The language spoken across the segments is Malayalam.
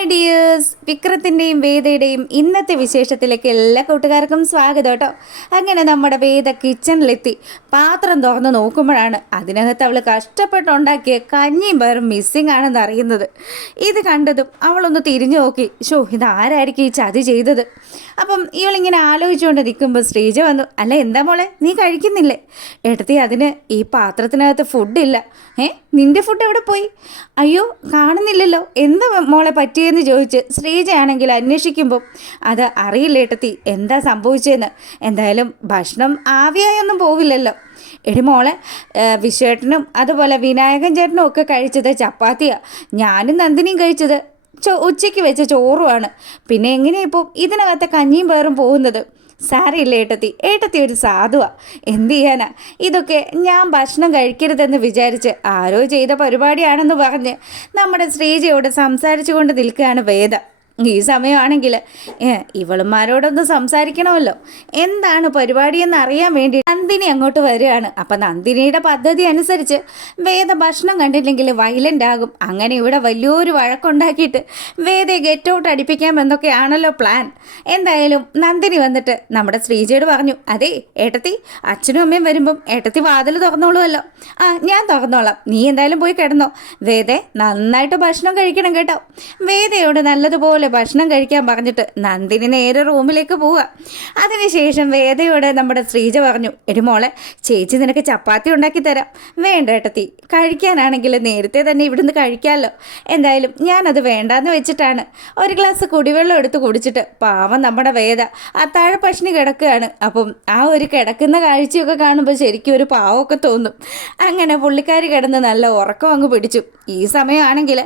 ഹായ് ഡിയേഴ്സ്, വിക്രത്തിൻ്റെയും വേദയുടെയും ഇന്നത്തെ വിശേഷത്തിലേക്ക് എല്ലാ കൂട്ടുകാർക്കും സ്വാഗതം കേട്ടോ. അങ്ങനെ നമ്മുടെ വേദ കിച്ചണിലെത്തി പാത്രം തുറന്ന് നോക്കുമ്പോഴാണ് അതിനകത്ത് അവൾ കഷ്ടപ്പെട്ടുണ്ടാക്കിയ കഞ്ഞിയും പയറും മിസ്സിങ് ആണെന്ന് അറിയുന്നത്. ഇത് കണ്ടതും അവളൊന്ന് തിരിഞ്ഞു നോക്കി, ഇതാരായിരിക്കും ഈ ചതി ചെയ്തത്? അപ്പം ഇവളിങ്ങനെ ആലോചിച്ചുകൊണ്ട് നിൽക്കുമ്പോൾ ശ്രീജ വന്നു. അല്ല, എന്താ മോളെ, നീ കഴിക്കുന്നില്ലേ? എടുത്തി, അതിന് ഈ പാത്രത്തിനകത്ത് ഫുഡില്ല. നിൻ്റെ ഫുഡ് എവിടെ പോയി? അയ്യോ, കാണുന്നില്ലല്ലോ, എന്താ മോളെ പറ്റിയെന്ന് ചോദിച്ച് ശ്രീജയാണെങ്കിൽ അന്വേഷിക്കുമ്പോൾ അത് അറിയില്ല ഏട്ടത്തി, എന്താ സംഭവിച്ചതെന്ന്. എന്തായാലും ഭക്ഷണം ആവിയായൊന്നും പോവില്ലല്ലോ. എടി മോളെ, വിശ്വേട്ടനും അതുപോലെ വിനായകൻ ചേട്ടനും ഒക്കെ കഴിച്ചത് ചപ്പാത്തിയാണ്. ഞാനും നന്ദിനിയും കഴിച്ചത് ഉച്ചയ്ക്ക് വെച്ച ചോറുമാണ്. പിന്നെ എങ്ങനെയാണ് ഇപ്പോൾ ഇതിനകത്തെ കഞ്ഞിയും പേറും പോകുന്നത്? സാരമില്ല ഏട്ടത്തി ഒരു സാധുവാണ്. എന്ത് ചെയ്യാനാ, ഇതൊക്കെ ഞാൻ ഭക്ഷണം കഴിക്കരുതെന്ന് വിചാരിച്ച് ആരോ ചെയ്ത പരിപാടിയാണെന്ന് പറഞ്ഞ് നമ്മുടെ ശ്രീജയോട് സംസാരിച്ചു കൊണ്ട് നിൽക്കുകയാണ് വേദ. ഈ സമയമാണെങ്കിൽ ഇവളുമാരോടൊന്ന് സംസാരിക്കണമല്ലോ, എന്താണ് പരിപാടിയെന്ന് അറിയാൻ വേണ്ടി നന്ദിനി അങ്ങോട്ട് വരികയാണ്. അപ്പം നന്ദിനിയുടെ പദ്ധതി അനുസരിച്ച് വേദ ഭക്ഷണം കണ്ടില്ലെങ്കിൽ വയലൻ്റ് ആകും. അങ്ങനെ ഇവിടെ വലിയൊരു വഴക്കുണ്ടാക്കിയിട്ട് വേദയെ ഗെറ്റ് ഔട്ട് അടിപ്പിക്കാമെന്നൊക്കെയാണല്ലോ പ്ലാൻ. എന്തായാലും നന്ദിനി വന്നിട്ട് നമ്മുടെ ശ്രീജയോട് പറഞ്ഞു, അതെ ഏട്ടത്തി, അച്ഛനും അമ്മയും വരുമ്പം ഏട്ടത്തി വാതിൽ തുറന്നോളുമല്ലോ. ഞാൻ തുറന്നോളാം, നീ എന്തായാലും പോയി കിടന്നോ. വേദേ, നന്നായിട്ട് ഭക്ഷണം കഴിക്കണം കേട്ടോ. വേദയോട് നല്ലതുപോലെ ഭക്ഷണം കഴിക്കാൻ പറഞ്ഞിട്ട് നന്ദിനി നേരെ റൂമിലേക്ക് പോവുക. അതിനുശേഷം വേദയോട് നമ്മുടെ ശ്രീജ പറഞ്ഞു, എടി മോളെ, ചേച്ചി നിനക്ക് ചപ്പാത്തി ഉണ്ടാക്കി തരാം. വേണ്ട ഏട്ടത്തി, കഴിക്കാനാണെങ്കിൽ നേരത്തെ തന്നെ ഇവിടുന്ന് കഴിക്കാമല്ലോ. എന്തായാലും ഞാനത് വേണ്ടാന്ന് വെച്ചിട്ടാണ്. ഒരു ഗ്ലാസ് കുടിവെള്ളം എടുത്ത് കുടിച്ചിട്ട് പാവം നമ്മുടെ വേദ അത്താഴ പശിനി കിടക്കുകയാണ്. അപ്പം ആ ഒരു കിടക്കുന്ന കാഴ്ചയൊക്കെ കാണുമ്പോൾ ശരിക്കും ഒരു പാവമൊക്കെ തോന്നും. അങ്ങനെ പുള്ളിക്കാരി കിടന്ന് നല്ല ഉറക്കം അങ്ങ് പിടിച്ചു. ഈ സമയമാണെങ്കിൽ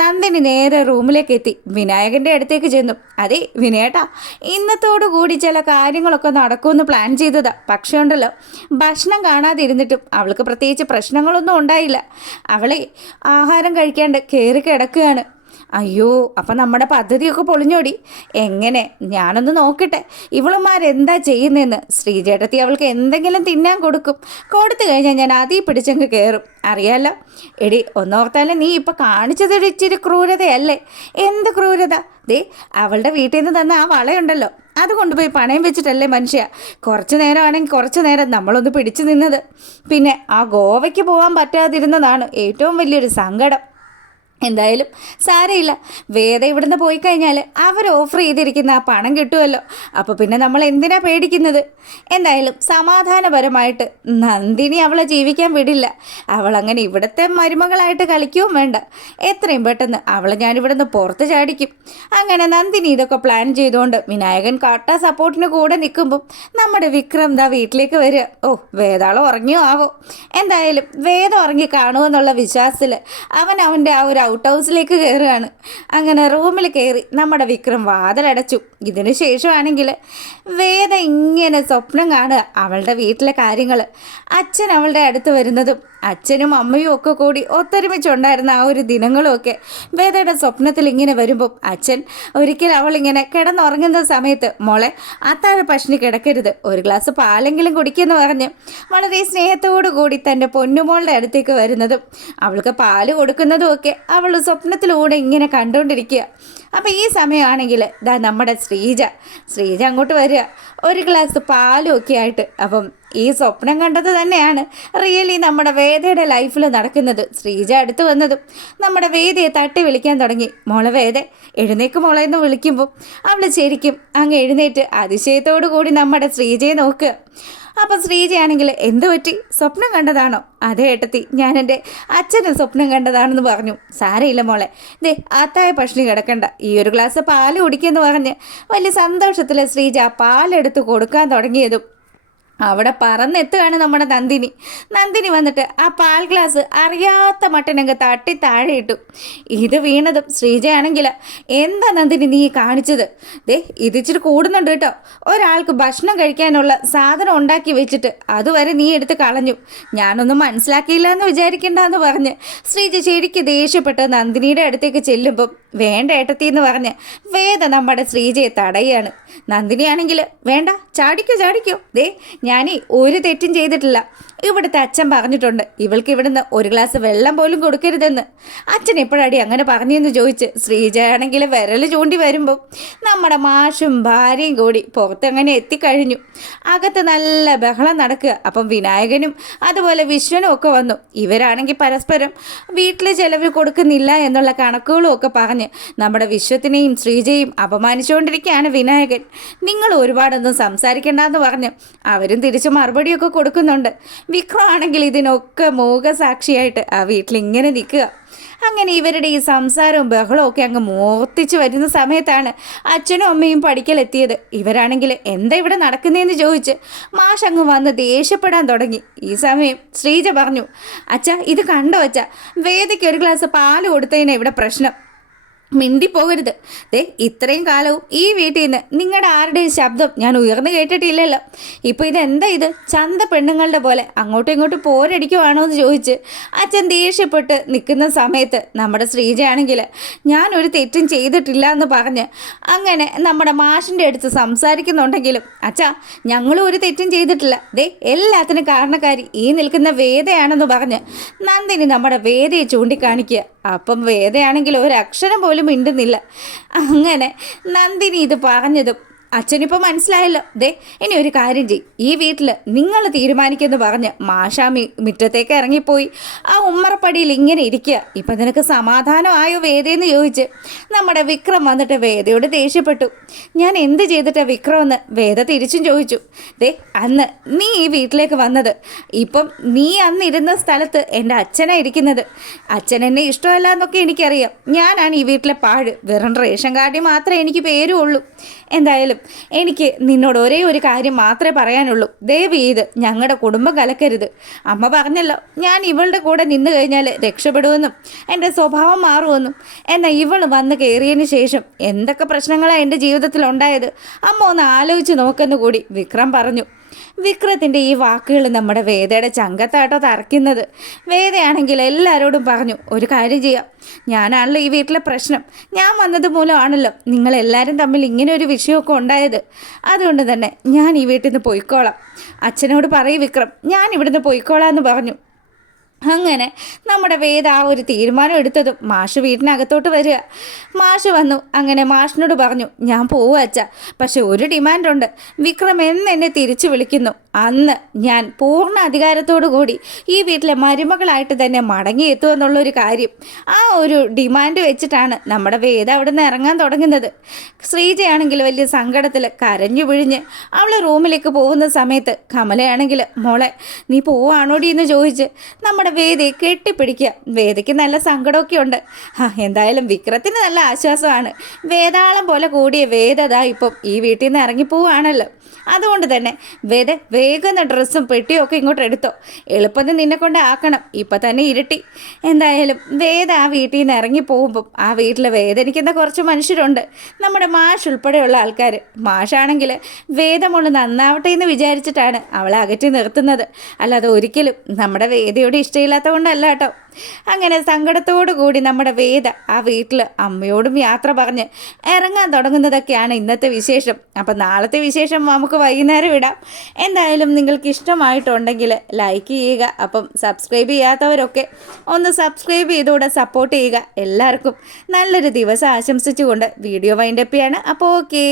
നന്ദിനി നേരെ റൂമിലേക്ക് എത്തി വിനായകൻ്റെ അടുത്തേക്ക് ചെന്നു. അതെ വിനയേട്ടാ, ഇന്നത്തോടു കൂടി ചില കാര്യങ്ങളൊക്കെ നടക്കുമെന്ന് പ്ലാൻ ചെയ്തതാ. പക്ഷേ ഉണ്ടല്ലോ, ഭക്ഷണം കാണാതിരുന്നിട്ടും അവൾക്ക് പ്രത്യേകിച്ച് പ്രശ്നങ്ങളൊന്നും ഉണ്ടായില്ല. അവളെ ആഹാരം കഴിക്കാണ്ട് കയറി കിടക്കുകയാണ്. അയ്യോ, അപ്പം നമ്മുടെ പദ്ധതിയൊക്കെ പൊളിഞ്ഞോടി. എങ്ങനെ, ഞാനൊന്ന് നോക്കട്ടെ ഇവളുമാരെന്താ ചെയ്യുന്നതെന്ന്. ശ്രീജേട്ടത്തി അവൾക്ക് എന്തെങ്കിലും തിന്നാൻ കൊടുത്തു കഴിഞ്ഞാൽ ഞാൻ അതിൽ പിടിച്ചങ്ങ് കയറും, അറിയാലോ. എടി, ഒന്നോർത്താലും നീ ഇപ്പം കാണിച്ചത് ഇച്ചിരി ക്രൂരതയല്ലേ? എന്ത് ക്രൂരത? ദേ, അവളുടെ വീട്ടിൽ നിന്ന് തന്ന ആ വളയുണ്ടല്ലോ, അത് കൊണ്ടുപോയി പണയം വെച്ചിട്ടല്ലേ മനുഷ്യ കുറച്ച് നേരമാണെങ്കിൽ കുറച്ച് നേരം നമ്മളൊന്ന് പിടിച്ചു നിന്നത്. പിന്നെ ആ ഗോവയ്ക്ക് പോകാൻ പറ്റാതിരുന്നതാണ് ഏറ്റവും വലിയൊരു സങ്കടം. എന്തായാലും സാരമില്ല, വേദ ഇവിടുന്ന് പോയി കഴിഞ്ഞാൽ അവർ ഓഫർ ചെയ്തിരിക്കുന്ന ആ പണം കിട്ടുമല്ലോ. അപ്പോൾ പിന്നെ നമ്മൾ എന്തിനാ പേടിക്കുന്നത്? എന്തായാലും സമാധാനപരമായിട്ട് നന്ദിനി അവളെ ജീവിക്കാൻ വിടില്ല. അവളങ്ങനെ ഇവിടുത്തെ മരുമകളായിട്ട് കളിക്കുകയും വേണ്ട. എത്രയും പെട്ടെന്ന് അവളെ ഞാനിവിടുന്ന് പുറത്ത് ചാടിക്കും. അങ്ങനെ നന്ദിനി ഇതൊക്കെ പ്ലാൻ ചെയ്തുകൊണ്ട് വിനായകൻ കാട്ട സപ്പോർട്ടിന് കൂടെ നിൽക്കുമ്പം നമ്മുടെ വിക്രം ദാ വീട്ടിലേക്ക് വരിക. വേദാളം ഉറങ്ങിയോ ആവോ? എന്തായാലും വേദം ഉറങ്ങി കാണുമെന്നുള്ള വിശ്വാസത്തിൽ അവൻ്റെ ആ ഒരു ഔട്ട് ഹൗസിലേക്ക് കയറുകയാണ്. അങ്ങനെ റൂമിൽ കയറി നമ്മുടെ വിക്രം വാതിലടച്ചു. ഇതിനു ശേഷമാണെങ്കിൽ വേദ ഇങ്ങനെ സ്വപ്നം കാണുക അവളുടെ വീട്ടിലെ കാര്യങ്ങൾ. അച്ഛൻ അവളുടെ അടുത്ത് വരുന്നതും അച്ഛനും അമ്മയും ഒക്കെ കൂടി ഒത്തൊരുമിച്ചുണ്ടായിരുന്ന ആ ഒരു ദിനങ്ങളുമൊക്കെ വേദയുടെ സ്വപ്നത്തിൽ ഇങ്ങനെ വരുമ്പം അച്ഛൻ ഒരിക്കൽ അവളിങ്ങനെ കിടന്നുറങ്ങുന്ന സമയത്ത്, മോളെ അത്താഴ പശിനി കിടക്കരുത്, ഒരു ഗ്ലാസ് പാലെങ്കിലും കുടിക്കുമെന്ന് പറഞ്ഞ് വളരെ സ്നേഹത്തോടു കൂടി തൻ്റെ പൊന്നുമോളുടെ അടുത്തേക്ക് വരുന്നതും അവൾക്ക് പാല് കൊടുക്കുന്നതും ഒക്കെ അവൾ സ്വപ്നത്തിലൂടെ ഇങ്ങനെ കണ്ടുകൊണ്ടിരിക്കുക. അപ്പം ഈ സമയമാണെങ്കിൽ നമ്മുടെ ശ്രീജ അങ്ങോട്ട് വരിക, ഒരു ഗ്ലാസ് പാലും ഒക്കെ ആയിട്ട്. അപ്പം ഈ സ്വപ്നം കണ്ടത് തന്നെയാണ് റിയലി നമ്മുടെ വേദയുടെ ലൈഫിൽ നടക്കുന്നത്. ശ്രീജ അടുത്ത് വന്നതും നമ്മുടെ വേദയെ തട്ടി വിളിക്കാൻ തുടങ്ങി. മോളെ വേദ, എഴുന്നേക്ക് മോളെ എന്ന് വിളിക്കുമ്പോൾ അവൾ ശരിക്കും അങ്ങ് എഴുന്നേറ്റ് അതിശയത്തോടു കൂടി നമ്മുടെ ശ്രീജയെ നോക്കുക. അപ്പം ശ്രീജയാണെങ്കിൽ എന്ത് പറ്റി, സ്വപ്നം കണ്ടതാണോ? അതേ ഏട്ടത്തി, ഞാൻ എൻ്റെ അച്ഛന് സ്വപ്നം കണ്ടതാണെന്ന് പറഞ്ഞു. സാരമില്ല മോളെ, ദേ അത്തായ പശിനി കിടക്കണ്ട, ഈ ഒരു ഗ്ലാസ് പാല് കുടിക്കുമെന്ന് പറഞ്ഞ് വലിയ സന്തോഷത്തിൽ ശ്രീജ പാലെടുത്ത് കൊടുക്കാൻ തുടങ്ങിയതും അവിടെ പറന്നെത്തുകയാണ് നമ്മുടെ നന്ദിനി വന്നിട്ട് ആ പാൽ ഗ്ലാസ് അറിയാത്ത മട്ടിനങ്ങ് തട്ടി താഴെ ഇട്ടു. ഇത് വീണതും ശ്രീജയാണെങ്കിൽ, എന്താ നന്ദിനി നീ കാണിച്ചത്? ദേ, ഇതിച്ചിട്ട് കൂടുന്നുണ്ട് കേട്ടോ. ഒരാൾക്ക് ഭക്ഷണം കഴിക്കാനുള്ള സാധനം ഉണ്ടാക്കി വെച്ചിട്ട് അതുവരെ നീ എടുത്ത് കളഞ്ഞു. ഞാനൊന്നും മനസ്സിലാക്കിയില്ല എന്ന് വിചാരിക്കേണ്ടെന്ന് പറഞ്ഞ് ശ്രീജ ശരിക്ക് ദേഷ്യപ്പെട്ട് നന്ദിനിയുടെ അടുത്തേക്ക് ചെല്ലുമ്പം വേണ്ട ഏട്ടത്തി എന്ന് പറഞ്ഞ് വേദ നമ്മുടെ ശ്രീജയെ തടയാണ്. നന്ദിനിയാണെങ്കിൽ വേണ്ട, ചാടിക്കോ ദേ ഞാനീ ഒരു തെറ്റും ചെയ്തിട്ടില്ല. ഇവിടുത്തെ അച്ഛൻ പറഞ്ഞിട്ടുണ്ട് ഇവൾക്ക് ഇവിടുന്ന് ഒരു ഗ്ലാസ് വെള്ളം പോലും കൊടുക്കരുതെന്ന്. അച്ഛൻ എപ്പോഴാടി അങ്ങനെ പറഞ്ഞെന്ന് ചോദിച്ച് ശ്രീജയാണെങ്കിൽ വിരൽ ചൂണ്ടി വരുമ്പം നമ്മുടെ മാഷും ഭാര്യയും കൂടി പുറത്തങ്ങനെ എത്തിക്കഴിഞ്ഞു. അകത്ത് നല്ല ബഹളം നടക്കുക. അപ്പം വിനായകനും അതുപോലെ വിശ്വനും ഒക്കെ വന്നു. ഇവരാണെങ്കിൽ പരസ്പരം വീട്ടിൽ ചിലവ് കൊടുക്കുന്നില്ല എന്നുള്ള കണക്കുകളും ഒക്കെ പറഞ്ഞ് നമ്മുടെ വിശ്വത്തിനെയും ശ്രീജയും അപമാനിച്ചുകൊണ്ടിരിക്കുകയാണ് വിനായകൻ. നിങ്ങൾ ഒരുപാടൊന്നും സംസാരിക്കേണ്ടെന്ന് പറഞ്ഞ് അവരും തിരിച്ച് മറുപടിയൊക്കെ കൊടുക്കുന്നുണ്ട്. വിക്രമാണെങ്കിൽ ഇതിനൊക്കെ മൂകസാക്ഷിയായിട്ട് ആ വീട്ടിലിങ്ങനെ നിൽക്കുക. അങ്ങനെ ഇവരുടെ ഈ സംസാരവും ബഹളവും ഒക്കെ അങ്ങ് മോർത്തിച്ച് വരുന്ന സമയത്താണ് അച്ഛനും അമ്മയും പഠിക്കലെത്തിയത്. ഇവരാണെങ്കിൽ എന്താ ഇവിടെ നടക്കുന്നതെന്ന് ചോദിച്ച് മാഷ് അങ്ങ് വന്ന് ദേഷ്യപ്പെടാൻ തുടങ്ങി. ഈ സമയം ശ്രീജ പറഞ്ഞു, അച്ഛാ ഇത് കണ്ടോ അച്ഛാ, വേദയ്ക്ക് ഒരു ഗ്ലാസ് പാല് കൊടുത്തതിനാണ് ഇവിടെ പ്രശ്നം. മിണ്ടിപ്പോകരുത്. ദേ ഇത്രയും കാലവും ഈ വീട്ടിൽ നിന്ന് നിങ്ങളുടെ ആരുടെയും ശബ്ദം ഞാൻ ഉയർന്നു കേട്ടിട്ടില്ലല്ലോ. ഇപ്പോൾ ഇതെന്താ ഇത്, ചന്ത പെണ്ണുങ്ങളുടെ പോലെ അങ്ങോട്ടും ഇങ്ങോട്ടും പോരടിക്കുവാണോ എന്ന് ചോദിച്ച് അച്ഛൻ ദേഷ്യപ്പെട്ട് നിൽക്കുന്ന സമയത്ത് നമ്മുടെ ശ്രീജയാണെങ്കിൽ ഞാനൊരു തെറ്റും ചെയ്തിട്ടില്ല എന്ന് പറഞ്ഞ് അങ്ങനെ നമ്മുടെ മാഷിൻ്റെ അടുത്ത് സംസാരിക്കുന്നുണ്ടെങ്കിലും അച്ഛാ ഞങ്ങളും ഒരു തെറ്റും ചെയ്തിട്ടില്ല, ദേ എല്ലാത്തിനും കാരണക്കാരി ഈ നിൽക്കുന്ന വേദയാണെന്ന് പറഞ്ഞ് നന്ദിനി നമ്മുടെ വേദയെ ചൂണ്ടിക്കാണിക്കുക. അപ്പം വേദയാണെങ്കിൽ ഒരക്ഷരം പോലും മിണ്ടുന്നില്ല. അങ്ങനെ നന്ദിനി ഇത് പറഞ്ഞതും അച്ഛനിപ്പോൾ മനസ്സിലായല്ലോ. ദേ ഇനി ഒരു കാര്യം ചെയ്യും, ഈ വീട്ടിൽ നിങ്ങൾ തീരുമാനിക്കുമെന്ന് പറഞ്ഞ് മാഷാമി മുറ്റത്തേക്ക് ഇറങ്ങിപ്പോയി ആ ഉമ്മറപ്പടിയിൽ ഇങ്ങനെ ഇരിക്കുക. ഇപ്പം നിനക്ക് സമാധാനമായോ വേദയെന്ന് ചോദിച്ച് നമ്മുടെ വിക്രം വന്നിട്ട് വേദയോട് ദേഷ്യപ്പെട്ടു. ഞാൻ എന്ത് ചെയ്തിട്ടാ വിക്രം എന്ന് വേദ തിരിച്ചും ചോദിച്ചു. ദേ അന്ന് നീ ഈ വീട്ടിലേക്ക് വന്നത്, ഇപ്പം നീ അന്ന് ഇരുന്ന സ്ഥലത്ത് എൻ്റെ അച്ഛനാണ് ഇരിക്കുന്നത്. അച്ഛൻ എന്നെ ഇഷ്ടമല്ല എന്നൊക്കെ എനിക്കറിയാം. ഞാനാണ് ഈ വീട്ടിലെ പാഴ്, വെറും റേഷൻ കാർഡിൽ മാത്രമേ എനിക്ക് പേരും ഉള്ളൂ. എന്തായാലും എനിക്ക് നിന്നോട് ഒരേ ഒരു കാര്യം മാത്രമേ പറയാനുള്ളൂ, ദയവ് ചെയ്ത് ഞങ്ങളുടെ കുടുംബം കലക്കരുത്. അമ്മ പറഞ്ഞല്ലോ ഞാൻ ഇവളുടെ കൂടെ നിന്ന് കഴിഞ്ഞാൽ രക്ഷപ്പെടുമെന്നും എൻ്റെ സ്വഭാവം മാറുമെന്നും. എന്നാൽ ഇവൾ വന്ന് കയറിയതിന് ശേഷം എന്തൊക്കെ പ്രശ്നങ്ങളാണ് എൻ്റെ ജീവിതത്തിൽ ഉണ്ടായത് അമ്മ ഒന്ന് ആലോചിച്ച് നോക്കെന്ന് കൂടി വിക്രം പറഞ്ഞു. വിക്രത്തിൻ്റെ ഈ വാക്കുകൾ നമ്മുടെ വേദയുടെ ചങ്കത്താട്ടോ തറയ്ക്കുന്നത്. വേദയാണെങ്കിൽ എല്ലാവരോടും പറഞ്ഞു, ഒരു കാര്യം ചെയ്യാം, ഞാനാണല്ലോ ഈ വീട്ടിലെ പ്രശ്നം, ഞാൻ വന്നത് മൂലമാണല്ലോ നിങ്ങളെല്ലാവരും തമ്മിൽ ഇങ്ങനെ ഒരു വിഷയമൊക്കെ ഉണ്ടായത്. അതുകൊണ്ട് തന്നെ ഞാൻ ഈ വീട്ടിൽ നിന്ന് പോയിക്കോളാം. അച്ഛനോട് പറയും വിക്രം, ഞാൻ ഇവിടുന്ന് പോയിക്കോളാം എന്ന് പറഞ്ഞു. അങ്ങനെ നമ്മുടെ വേദ ആ ഒരു തീരുമാനം എടുത്തതും മാഷ് വീട്ടിനകത്തോട്ട് വരിക. മാഷ് വന്നു. അങ്ങനെ മാഷിനോട് പറഞ്ഞു, ഞാൻ പോവുക അച്ഛാ, പക്ഷെ ഒരു ഡിമാൻഡുണ്ട്. വിക്രം എന്നെ തിരിച്ചു വിളിക്കുന്നു അന്ന് ഞാൻ പൂർണ്ണ അധികാരത്തോടു കൂടി ഈ വീട്ടിലെ മരുമകളായിട്ട് തന്നെ മടങ്ങിയെത്തുമെന്നുള്ളൊരു കാര്യം, ആ ഒരു ഡിമാൻഡ് വെച്ചിട്ടാണ് നമ്മുടെ വേദ അവിടെ നിന്ന് ഇറങ്ങാൻ തുടങ്ങുന്നത്. ശ്രീജയാണെങ്കിൽ വലിയ സങ്കടത്തിൽ കരഞ്ഞു പിഴിഞ്ഞ് അവൾ റൂമിലേക്ക് പോകുന്ന സമയത്ത് കമലയാണെങ്കിൽ മോളെ നീ പോവാണോടി എന്ന് ചോദിച്ച് നമ്മുടെ വേദയെ കെട്ടിപ്പിടിക്കുക. വേദയ്ക്ക് നല്ല സങ്കടമൊക്കെ ഉണ്ട്. എന്തായാലും വിക്രത്തിന് നല്ല ആശ്വാസമാണ്. വേതാളം പോലെ കൂടിയ വേദത ഇപ്പം ഈ വീട്ടിൽ നിന്ന് ഇറങ്ങിപ്പോവുകയാണല്ലോ. അതുകൊണ്ട് തന്നെ വേഗം ഡ്രസ്സും പെട്ടിയും ഒക്കെ ഇങ്ങോട്ട് എടുത്തോ, എളുപ്പത്തിൽ നിന്നെ കൊണ്ട് ആക്കണം, ഇപ്പം തന്നെ ഇരുട്ടി. എന്തായാലും വേദ ആ വീട്ടിൽ നിന്ന് ഇറങ്ങിപ്പോകുമ്പം ആ വീട്ടിൽ വേദനിക്കുന്ന കുറച്ച് മനുഷ്യരുണ്ട്, നമ്മുടെ മാഷ് ഉൾപ്പെടെയുള്ള ആൾക്കാർ. മാഷാണെങ്കിൽ വേദമോള് നന്നാവട്ടെ എന്ന് വിചാരിച്ചിട്ടാണ് അവളെ അകറ്റി നിർത്തുന്നത്, അല്ലാതെ ഒരിക്കലും നമ്മുടെ വേദയോട് ഇഷ്ടമില്ലാത്ത കൊണ്ടല്ല കേട്ടോ. അങ്ങനെ സങ്കടത്തോടു കൂടി നമ്മുടെ വേദ ആ വീട്ടിൽ അമ്മയോടും യാത്ര പറഞ്ഞ് ഇറങ്ങാൻ തുടങ്ങുന്നതൊക്കെയാണ് ഇന്നത്തെ വിശേഷം. അപ്പം നാളത്തെ വിശേഷം നമുക്ക് വൈകുന്നേരം ഇടാം. എന്തായാലും നിങ്ങൾക്ക് ഇഷ്ടമായിട്ടുണ്ടെങ്കിൽ ലൈക്ക് ചെയ്യുക. അപ്പം സബ്സ്ക്രൈബ് ചെയ്യാത്തവരൊക്കെ ഒന്ന് സബ്സ്ക്രൈബ് ചെയ്തുകൂടെ സപ്പോർട്ട് ചെയ്യുക. എല്ലാവർക്കും നല്ലൊരു ദിവസം ആശംസിച്ചുകൊണ്ട് വീഡിയോ വൈൻഡപ്പ് ചെയ്യാണ്. അപ്പോൾ ഓക്കെ.